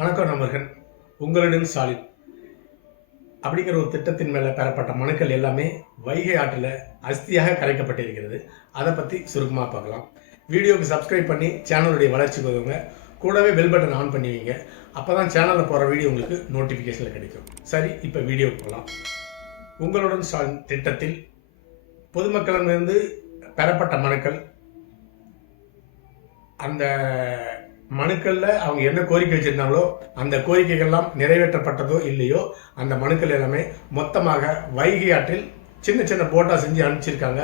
வணக்கம் நண்பர்கள். உங்களுடன் ஸ்டாலின் அப்படிங்கிற ஒரு திட்டத்தின் மேலே பெறப்பட்ட மனுக்கள் எல்லாமே வைகை ஆற்றில் அஸ்தியாக கரைக்கப்பட்டிருக்கிறது. அதை பற்றி சுருக்கமாக பார்க்கலாம். வீடியோவுக்கு சப்ஸ்கிரைப் பண்ணி சேனலுடைய வளர்ச்சிக்கு உதவுங்க. கூடவே பெல் பட்டன் ஆன் பண்ணி வைங்க. அப்போ தான் சேனலில் போகிற வீடியோ உங்களுக்கு நோட்டிஃபிகேஷனில் கிடைக்கும். சரி, இப்போ வீடியோவுக்கு போகலாம். உங்களுடன் ஸ்டாலின் திட்டத்தில் பொதுமக்களிடமிருந்து பெறப்பட்ட மனுக்கள், அந்த மனுக்களில் அவங்க என்ன கோரிக்கை வச்சுருந்தாங்களோ அந்த கோரிக்கைகள்லாம் நிறைவேற்றப்பட்டதோ இல்லையோ, அந்த மனுக்கள் எல்லாமே மொத்தமாக வைகை ஆற்றில் சின்ன சின்ன போட்டா செஞ்சு அனுப்பிச்சிருக்காங்க.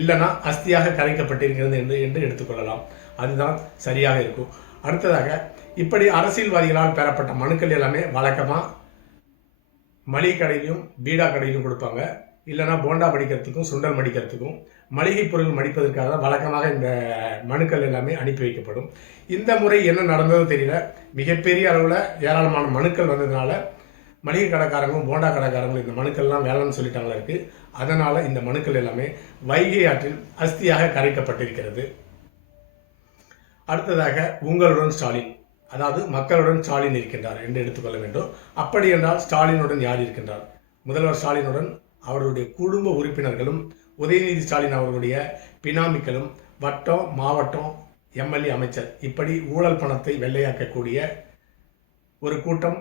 இல்லைனா அஸ்தியாக கரைக்கப்பட்டிருக்கிறது என்று எடுத்துக்கொள்ளலாம். அதுதான் சரியாக இருக்கும். அடுத்ததாக, இப்படி அரசியல்வாதிகளால் பெறப்பட்ட மனுக்கள் எல்லாமே வழக்கமாக மளிகை கடையிலையும் பீடா கடையிலும் கொடுப்பாங்க. இல்லைனா போண்டா மடிக்கிறதுக்கும் சுண்டல் மடிக்கிறதுக்கும் மளிகை பொருள் மடிப்பதற்காக வழக்கமாக இந்த மனுக்கள் எல்லாமே அனுப்பி வைக்கப்படும். இந்த முறை என்ன நடந்ததோ தெரியல, மிகப்பெரிய அளவில் ஏராளமான மனுக்கள் வந்ததுனால மளிகை கடைக்காரங்களும் போண்டா கடைக்காரங்களும் இந்த மனுக்கள்லாம் வேலைன்னு சொல்லிட்டாங்களா இருக்குது. அதனால் இந்த மனுக்கள் எல்லாமே வைகை ஆற்றில் அஸ்தியாக கரைக்கப்பட்டிருக்கிறது. அடுத்ததாக, உங்களுடன் ஸ்டாலின், அதாவது மக்களுடன் ஸ்டாலின் இருக்கின்றார் என்று எடுத்துக்கொள்ள வேண்டும். அப்படி என்றால் ஸ்டாலினுடன் யார் இருக்கின்றார்? முதல்வர் ஸ்டாலினுடன் அவர்களுடைய குடும்ப உறுப்பினர்களும் உதயநிதி ஸ்டாலின் அவர்களுடைய பினாமிக்களும் வட்டம் மாவட்டம் எம்எல்ஏ அமைச்சர், இப்படி ஊழல் பணத்தை வெள்ளையாக்கக்கூடிய ஒரு கூட்டம்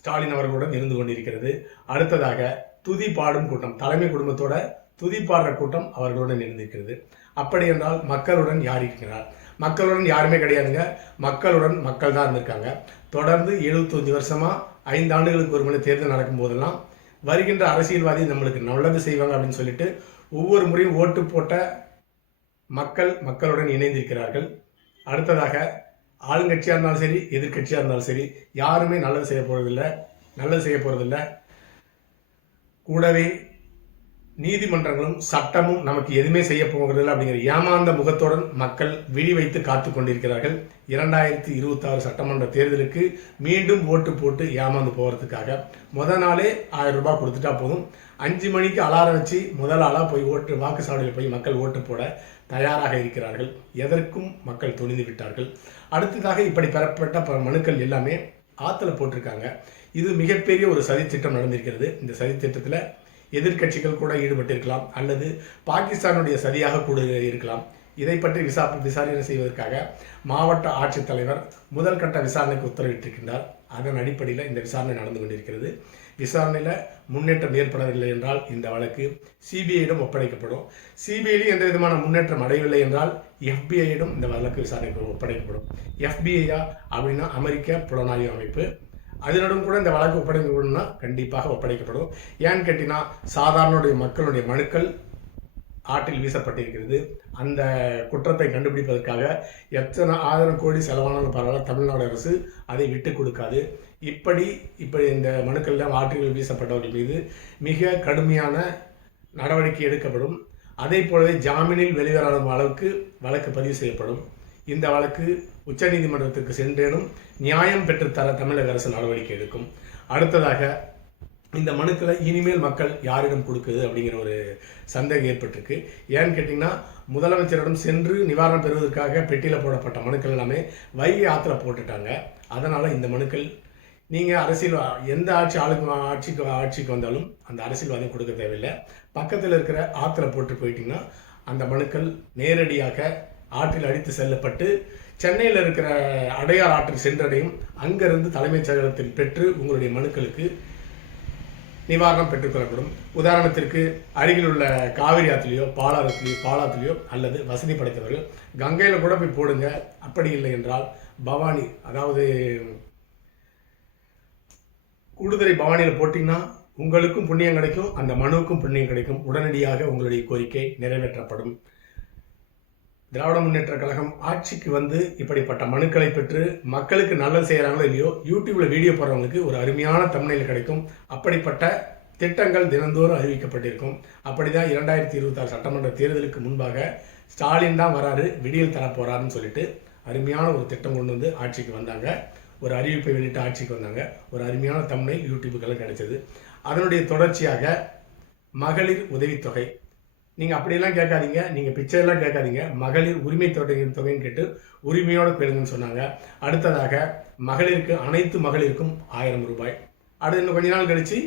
ஸ்டாலின் அவர்களுடன் இருந்து கொண்டிருக்கிறது. அடுத்ததாக, துதி பாடும் கூட்டம், தலைமை குடும்பத்தோட துதி பாடுற கூட்டம் அவர்களுடன் இருந்திருக்கிறது. அப்படி என்றால் மக்களுடன் யார் இருக்கிறார்? மக்களுடன் யாருமே கிடையாதுங்க. மக்களுடன் மக்கள் தான் இருந்திருக்காங்க. தொடர்ந்து 75 வருஷமா 5 ஆண்டுகளுக்கு ஒரு முறை தேர்தல் நடக்கும் போதெல்லாம் வருகின்ற அரசியல்வாதி நம்மளுக்கு நல்லது செய்வாங்க அப்படின்னு சொல்லிட்டு ஒவ்வொரு முறையும் ஓட்டு போட்ட மக்களுடன் இணைந்திருக்கிறார்கள். அடுத்ததாக, ஆளுங்கட்சியாக இருந்தாலும் சரி எதிர்கட்சியாக இருந்தாலும் சரி யாருமே நல்லது செய்ய போறதில்லை. கூடவே நீதிமன்றங்களும் சட்டமும் நமக்கு எதுவுமே செய்ய போகிறதில்லை அப்படிங்கிற ஏமாந்த முகத்துடன் மக்கள் விழி வைத்து காத்து கொண்டிருக்கிறார்கள். 2026 சட்டமன்ற தேர்தலுக்கு மீண்டும் ஓட்டு போட்டு ஏமாந்து போகிறதுக்காக முதல் நாளே 1000 ரூபாய் கொடுத்துட்டா போதும். 5 மணிக்கு அலாரம் வச்சு முதல் ஆளாக போய் வாக்குச்சாவடியில் போய் மக்கள் ஓட்டு போட தயாராக இருக்கிறார்கள். எதற்கும் மக்கள் துணிந்து விட்டார்கள். அடுத்ததாக, இப்படி பெறப்பட்ட மனுக்கள் எல்லாமே ஆற்றுல போட்டிருக்காங்க. இது மிகப்பெரிய ஒரு சதித்திட்டம் நடந்திருக்கிறது. இந்த சதித்திட்டத்தில் எதிர்கட்சிகள் கூட ஈடுபட்டிருக்கலாம், அல்லது பாகிஸ்தானுடைய சதியாக கூட இருக்கலாம். இதை பற்றி விசாரணை செய்வதற்காக மாவட்ட ஆட்சித்தலைவர் முதல் கட்ட விசாரணைக்கு உத்தரவிட்டிருக்கின்றார். அதன் அடிப்படையில் இந்த விசாரணை நடந்து கொண்டிருக்கிறது. விசாரணையில் முன்னேற்றம் ஏற்படவில்லை என்றால் இந்த வழக்கு சிபிஐயிடம் ஒப்படைக்கப்படும். சிபிஐயில் எந்த விதமான முன்னேற்றம் அடையவில்லை என்றால் எஃபிஐயிடம் இந்த வழக்கு விசாரணைக்கு ஒப்படைக்கப்படும். எஃபிஐயா அப்படின்னா அமெரிக்க புலனாய்வு அமைப்பு. அதனுடன் கூட இந்த வழக்கு ஒப்படைக்கப்படும்னா கண்டிப்பாக ஒப்படைக்கப்படும். ஏன்னு கேட்டீங்கன்னா, சாதாரண மக்களுடைய மனுக்கள் ஆற்றில் வீசப்பட்டிருக்கிறது. அந்த குற்றத்தை கண்டுபிடிப்பதற்காக எத்தனை 1000 கோடி செலவானாலும் பரவாயில்ல, தமிழ்நாடு அரசு அதை விட்டு கொடுக்காது. இப்படி இந்த மனுக்கள் ஆற்றில் வீசப்பட்டவர்கள் மீது மிக கடுமையான நடவடிக்கை எடுக்கப்படும். அதே போலவே ஜாமீனில் வெளிவரும் அளவுக்கு வழக்கு பதிவு செய்யப்படும். இந்த வழக்கு உச்சநீதிமன்றத்துக்கு சென்றேனும் நியாயம் பெற்றுத்தர தமிழக அரசு நடவடிக்கை எடுக்கும். அடுத்ததாக, இந்த மனுக்களை இனிமேல் மக்கள் யாரிடம் கொடுக்குது அப்படிங்கிற ஒரு சந்தேகம் ஏற்பட்டிருக்கு. ஏன்னு கேட்டிங்கன்னா, முதலமைச்சரிடம் சென்று நிவாரணம் பெறுவதற்காக பெட்டியில் போடப்பட்ட மனுக்கள் எல்லாமே வைகை ஆற்றுல போட்டுட்டாங்க. அதனால் இந்த மனுக்கள் நீங்கள் எந்த ஆட்சிக்கு வந்தாலும் அந்த அரசியல்வாதியும் கொடுக்க தேவையில்லை. பக்கத்தில் இருக்கிற ஆற்றுல போட்டு போயிட்டீங்கன்னா அந்த மனுக்கள் நேரடியாக ஆற்றில் அடித்து செல்லப்பட்டு சென்னையில் இருக்கிற அடையார் ஆற்றில் சென்றடையும். அங்கிருந்து தலைமைச் செயலகத்தில் பெற்று உங்களுடைய மனுக்களுக்கு நிவாரணம் பெற்றுக்கொள்ளப்படும். உதாரணத்திற்கு, அருகில் உள்ள காவிரி ஆற்றிலையோ பாலாத்திலையோ அல்லது வசதி படைத்தவர்கள் கங்கையில் கூட போய் போடுங்க. அப்படி இல்லை என்றால் பவானி, அதாவது கூடுதுறை பவானியில் போட்டிங்கன்னா உங்களுக்கும் புண்ணியம் கிடைக்கும், அந்த மனுவுக்கும் புண்ணியம் கிடைக்கும். உடனடியாக உங்களுடைய கோரிக்கை நிறைவேற்றப்படும். திராவிட முன்னேற்ற கழகம் ஆட்சிக்கு வந்து இப்படிப்பட்ட மனுக்களை பெற்று மக்களுக்கு நல்லது செய்கிறாங்களோ இல்லையோ, யூடியூப்ல வீடியோ போடுறவங்களுக்கு ஒரு அருமையான தம்ப்நெயில் கிடைக்கும். அப்படிப்பட்ட திட்டங்கள் தினந்தோறும் அறிவிக்கப்பட்டிருக்கும். அப்படிதான் 2026 சட்டமன்ற தேர்தலுக்கு முன்பாக ஸ்டாலின் தான் வராரு, விடியல் தரப்போறாருன்னு சொல்லிட்டு அருமையான ஒரு திட்டம் கொண்டு வந்து ஆட்சிக்கு வந்தாங்க. ஒரு அறிவிப்பை வெளியிட்டு ஆட்சிக்கு வந்தாங்க. ஒரு அருமையான தம்ப்நெயில் யூடியூபுக்கெல்லாம் கிடைச்சது. அதனுடைய தொடர்ச்சியாக மகளிர் உதவித்தொகை, நீங்கள் அப்படியெல்லாம் கேட்காதீங்க, நீங்கள் பிச்சையெல்லாம் கேட்காதீங்க, மகளிர் உரிமை தொகைன்னு கேட்டு உரிமையோடு பெறுங்கன்னு சொன்னாங்க. அடுத்ததாக, மகளிருக்கு அனைத்து மகளிருக்கும் 1000 ரூபாய். அடுத்து இன்னும் கொஞ்ச நாள் கழிச்சு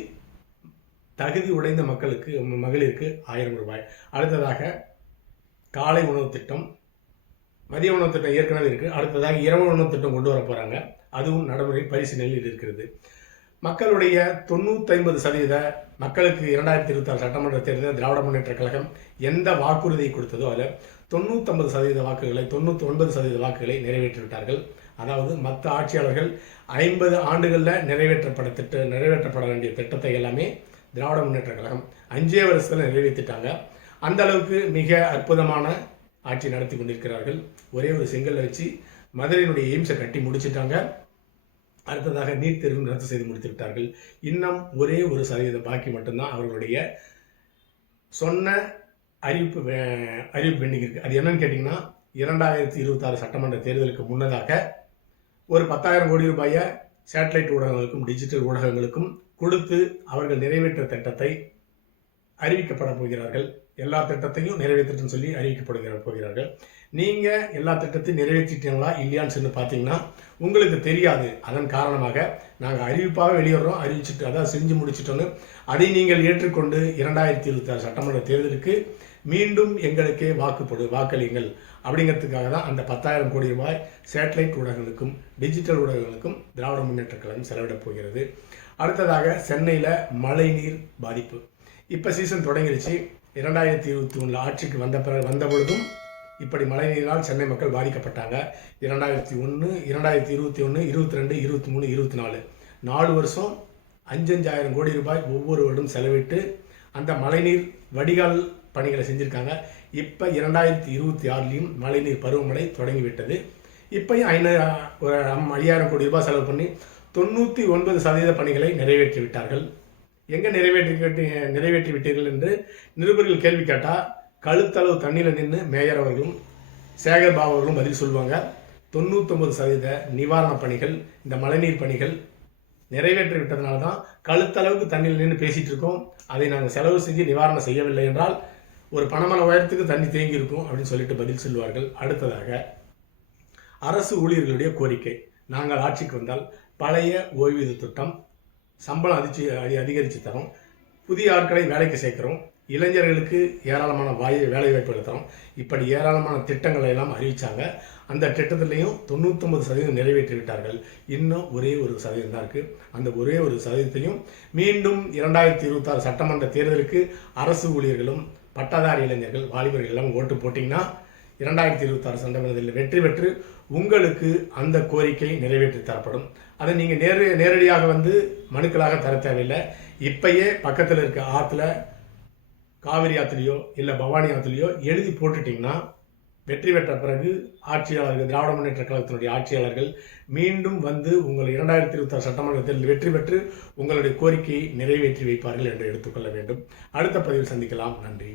தகுதி உடைந்த மகளிருக்கு 1000 ரூபாய். அடுத்ததாக காலை உணவு திட்டம், மதிய உணவு திட்டம் ஏற்கனவே இருக்குது. அடுத்ததாக இரவு உணவு திட்டம் கொண்டு வர போகிறாங்க. அதுவும் நடைமுறை பரிசீலனையில் இருக்கிறது. மக்களுடைய 90-50% மக்களுக்கு 2026 சட்டமன்ற தேர்தலில் திராவிட முன்னேற்ற கழகம் எந்த வாக்குறுதியை கொடுத்ததோ அதில் 90-50% வாக்குகளை 99% வாக்குகளை நிறைவேற்றிவிட்டார்கள். அதாவது மற்ற ஆட்சியாளர்கள் 50 ஆண்டுகளில் நிறைவேற்றப்பட வேண்டிய திட்டத்தை எல்லாமே திராவிட முன்னேற்ற கழகம் 5 வருஷத்தில் நிறைவேற்றிட்டாங்க. அந்த அளவுக்கு மிக அற்புதமான ஆட்சி நடத்தி கொண்டிருக்கிறார்கள். ஒரே ஒரு செங்கல்ல வச்சு மதுரையினுடைய எய்ம்ஸை கட்டி முடிச்சிட்டாங்க. அடுத்ததாக நீட் தேர்வு ரத்து செய்து முடித்து விட்டார்கள். இன்னும் ஒரே ஒரு சதவீத பாக்கி மட்டும்தான் அவர்களுடைய சொன்ன அறிவிப்பு பெண்டிங் இருக்கு. அது என்னன்னு கேட்டிங்கன்னா 2026 சட்டமன்ற தேர்தலுக்கு முன்னதாக ஒரு 10,000 கோடி ரூபாயை சேட்டலைட் ஊடகங்களுக்கும் டிஜிட்டல் ஊடகங்களுக்கும் கொடுத்து அவர்கள் நிறைவேற்ற திட்டத்தை அறிவிக்கப்பட போகிறார்கள். எல்லா திட்டத்தையும் நிறைவேற்றிட்டுன்னு சொல்லி போகிறார்கள். நீங்கள் எல்லா திட்டத்தையும் நிறைவேற்றிட்டீங்களா இல்லையான்னு சொல்லி பார்த்தீங்கன்னா உங்களுக்கு தெரியாது. அதன் காரணமாக நாங்கள் அறிவிப்பாக வெளியிடுறோம், அறிவிச்சுட்டு அதாவது செஞ்சு முடிச்சிட்டோன்னு அதை நீங்கள் ஏற்றுக்கொண்டு 2026 சட்டமன்ற தேர்தலுக்கு மீண்டும் எங்களுக்கே வாக்களியுங்கள் அப்படிங்கிறதுக்காக தான் அந்த 10,000 கோடி ரூபாய் சேட்டலைட் ஊடகங்களுக்கும் டிஜிட்டல் ஊடகங்களுக்கும் திராவிட முன்னேற்ற கழகம் செலவிடப் போகிறது. அடுத்ததாக சென்னையில் மழைநீர் பாதிப்பு இப்போ சீசன் தொடங்கிருச்சு. 2021 ஆட்சிக்கு வந்த பொழுதும் இப்படி மழைநீரால் சென்னை மக்கள் பாதிக்கப்பட்டாங்க. 2001, 2021, 22, 23, 24 4 வருஷம் 5,000 கோடி ரூபாய் ஒவ்வொரு வருடம் செலவிட்டு அந்த மழைநீர் வடிகால் பணிகளை செஞ்சுருக்காங்க. இப்போ 2026 மழைநீர் பருவமழை தொடங்கிவிட்டது. இப்போயும் 5,000 கோடி ரூபாய் செலவு பண்ணி 99% பணிகளை நிறைவேற்றி விட்டார்கள். எங்கே நிறைவேற்றி விட்டீர்கள் என்று நிருபர்கள் கேள்வி கேட்டால் கழுத்தளவு தண்ணியில் நின்று மேயர் அவர்களும் சேகர் பாபு அவர்களும் பதில் சொல்லுவாங்க. 99% நிவாரணப் பணிகள், இந்த மழைநீர் பணிகள் நிறைவேற்றி விட்டதுனால தான் கழுத்தளவுக்கு தண்ணியில் நின்று பேசிகிட்டு இருக்கோம். அதை நாங்கள் செலவு செஞ்சு நிவாரணம் செய்யவில்லை என்றால் ஒரு பணமள உயரத்துக்கு தண்ணி தேங்கி இருக்கும் அப்படின்னு சொல்லிட்டு பதில் சொல்வார்கள். அடுத்ததாக அரசு ஊழியர்களுடைய கோரிக்கை. நாங்கள் ஆட்சிக்கு வந்தால் பழைய ஓய்வூதிய திட்டம், சம்பளம் அதிகரித்து தரோம், புதிய ஆட்களை வேலைக்கு சேர்க்கிறோம், இளைஞர்களுக்கு ஏராளமான வேலை வாய்ப்புகளை தரோம், இப்படி ஏராளமான திட்டங்களை எல்லாம் அறிவித்தாங்க. அந்த திட்டத்திலையும் 99% நிறைவேற்றி விட்டார்கள். இன்னும் ஒரே ஒரு சதவீதம் தான் இருக்குது. அந்த ஒரே ஒரு சதவீதத்தையும் மீண்டும் 2026 சட்டமன்ற தேர்தலுக்கு அரசு ஊழியர்களும் பட்டதாரி இளைஞர்கள் வாலிபர்கள் எல்லாம் ஓட்டு போட்டிங்கன்னா 2026 சட்டமன்றத்தில் வெற்றி பெற்று உங்களுக்கு அந்த கோரிக்கை நிறைவேற்றி தரப்படும். அதை நீங்கள் நேரடியாக வந்து மனுக்களாக தர தேவையில்லை. இப்பயே பக்கத்தில் இருக்க ஆற்றுல, காவிரி ஆற்றுலையோ இல்லை பவானி ஆற்றுலையோ எழுதி போட்டுட்டிங்கன்னா வெற்றி பெற்ற பிறகு ஆட்சியாளர்கள், திராவிட முன்னேற்ற கழகத்தினுடைய ஆட்சியாளர்கள் மீண்டும் வந்து உங்கள் 2026 சட்டமன்ற தேர்தலில் வெற்றி பெற்று உங்களுடைய கோரிக்கையை நிறைவேற்றி வைப்பார்கள் என்று எடுத்துக்கொள்ள வேண்டும். அடுத்த பதிவில் சந்திக்கலாம். நன்றி.